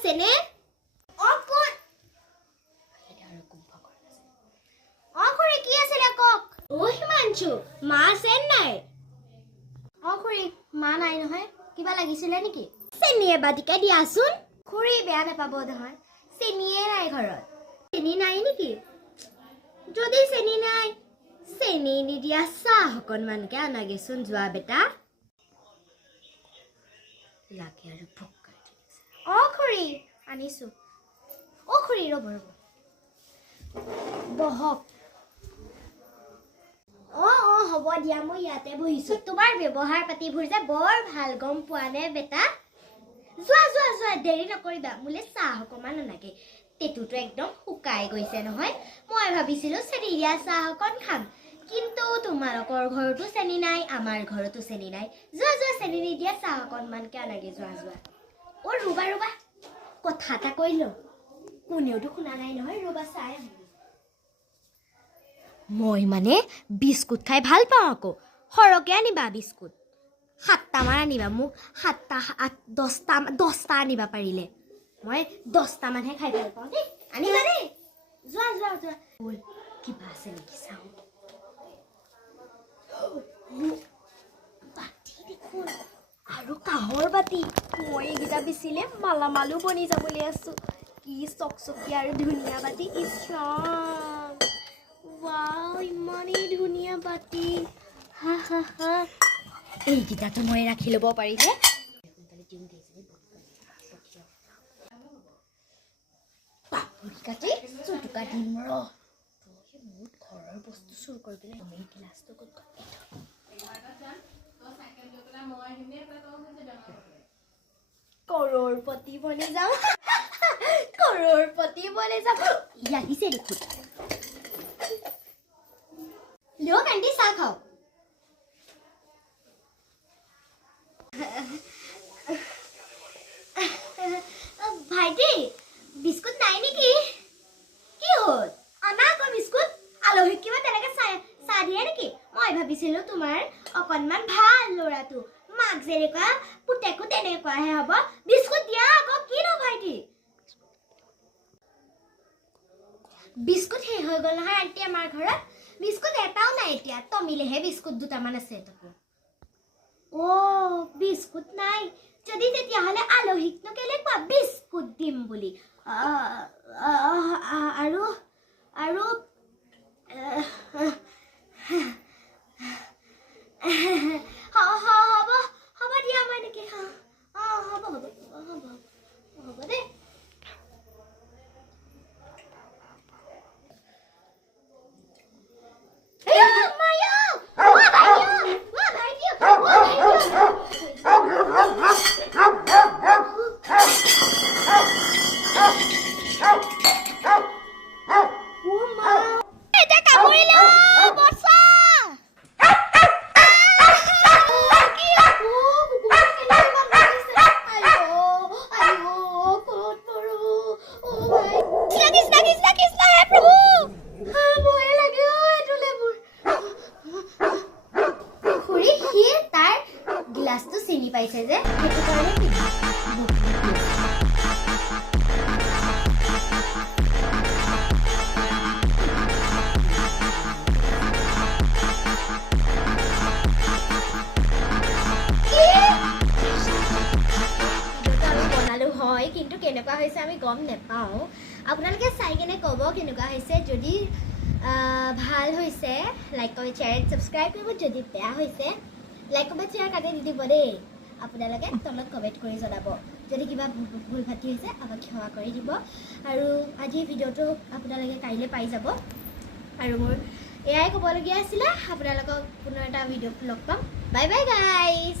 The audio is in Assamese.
আছে নে অকন খুৰী কি আছিলে কক হিমাংশু মা আছে নাই খুৰী মা নাই নহয় কিবা লাগিছিলে নেকি চেনি এবাটিকে দিয়াচোন খুৰী বেয়া নাপাব নহয় চেনিয়ে নাই ঘৰত চেনি নাই নেকি যদি চেনি নাই চেনি নিদিয়া চাহ অকণমানকে আনাগেচোন যোৱা বেটা লাগে আৰু ভোক খুৰী আনিছো খুৰী ৰ'ব বহক হ'ব দিয়া মই ইয়াতে বহিছো তোমাৰ ব্যৱহাৰ পাতিবোৰ যে বৰ ভাল গম পোৱা নে বেটা যোৱা দেৰি নকৰিবা মোলে চাহ অকণমান নালাগে তেতুটো একদম শুকাই গৈছে নহয় মই ভাবিছিলো চেনি দিয়া চাহ অকণ খাম কিন্তু তোমালোকৰ ঘৰতো চেনি নাই আমাৰ ঘৰতো চেনি নাই যোৱা চেনি নিদিয়া চাহ অকণমানকে আনাগে যোৱা ৰুবা কথা এটা কৈ লওঁ কোনেওতো শুনা নাই নহয় ৰ'বা চাই মই মানে বিস্কুট খাই ভাল পাওঁ আকৌ সৰহকৈ আনিবা বিস্কুট 7টামান আনিবা মোক 7টা 10টা আনিবা পাৰিলে মই 10টামানহে খাই ভাল পাওঁ দেই আনিবা দেই যোৱা বল কিবা আছে নেকি চাওঁ বাতি দেখোন আৰু কাঁহৰ বাতি মই এইকেইটা বেচিলে মালামালো বনি যাবলৈ আছো কি চকচকীয়া আৰু ধুনীয়া বাতি ইছৰাম ৱাও ইমানেই ধুনীয়া বাতি হা এইকেইটাতো মই ৰাখি ল'ব পাৰিলে কাটি চুটুকা দিম মোৰ ঘৰৰ বস্তু চুৰ কৰি পেলাই আমি গিলাচটো ক'ত কৰোৰপতি বনি যাওঁ লাগিছে দেখোন লোক আন্টি চাহ খাওঁ ভাইটি বিস্কুট নাই নেকি কি হ'ল আনা আকৌ বিস্কুট আলহীক কিবা তেনেকে চাহ দিয়ে নেকি মই ভাবিছিলো তোমাৰ অকণমান ভাল ল'ৰাটো মাক যেনেকুৱা পুতেকো তেনেকুৱাহে হ'ব বিস্কুট দিয়া আকৌ কিনো ভাইটি বিস্কুট শেষ হৈ গ'ল নহয় আন্টি আমাৰ ঘৰত বিস্কুট এটাও নাই এতিয়া তমিলেহে বিস্কুট দুটামান আছে তাকো বিস্কুট নাই যদি তেতিয়াহ'লে আলহীকনো কেলে কোৱা বিস্কুট দিম বুলি আৰু হ'ব দিয়া মই নেকি হ'ব দেই গ্লাসটো চিনি পাইছে যে সেইটো কাৰণে হয় কিন্তু কেনেকুৱা হৈছে আমি গম নেপাওঁ আপোনালোকে চাই কেনে ক'ব কেনেকুৱা হৈছে যদি ভাল হৈছে লাইক কমেণ্ট শ্বেয়াৰ সাবস্ক্ৰাইব কৰিব যদি বেয়া হৈছে লাইক কমেণ্ট শ্বেয়াৰ কাটি দি দিব দেই আপোনালোকে তলত কমেণ্ট কৰি জনাব যদি কিবা ভুল ভাটি হৈছে আমাক ক্ষমা কৰি দিব আৰু আজি ভিডিঅ'টো আপোনালোকে কাইলৈ পাই যাব আৰু মোৰ এয়াই ক'বলগীয়া আছিলে আপোনালোকক পুনৰ এটা ভিডিঅ'ত লগ পাম বাই বাই গাইজ